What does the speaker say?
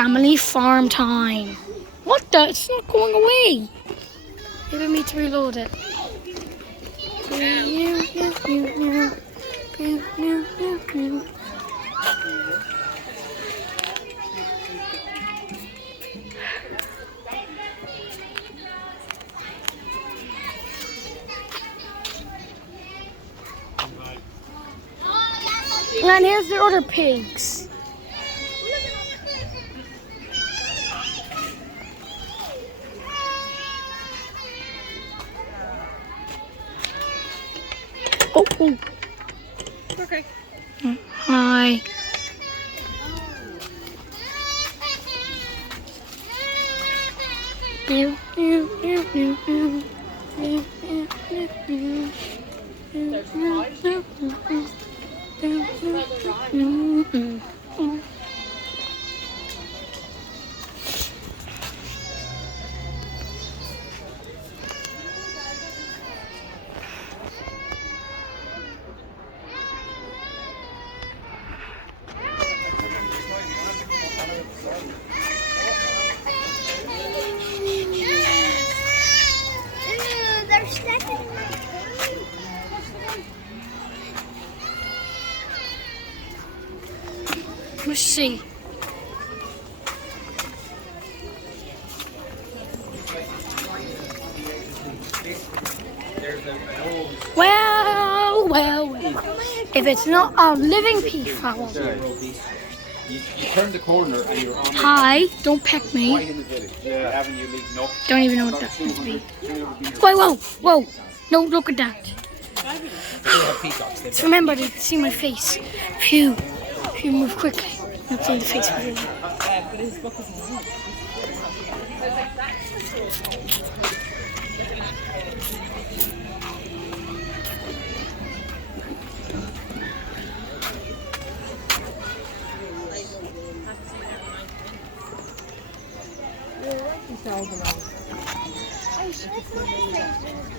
Family farm time. What the? It's not going away. Maybe I need to reload it. And here's the other pigs. Oh. Okay. Hi. They're stuck in my food. Let's see. Well. If it's not a living peafowl. You turn the corner and you're on. Hi, don't peck me. Right in the village. Yeah. Haven't you leave no? Don't even know what that's supposed to be. Whoa. No, look at that. Just remember to see my face. If you move quickly, not see the face. I should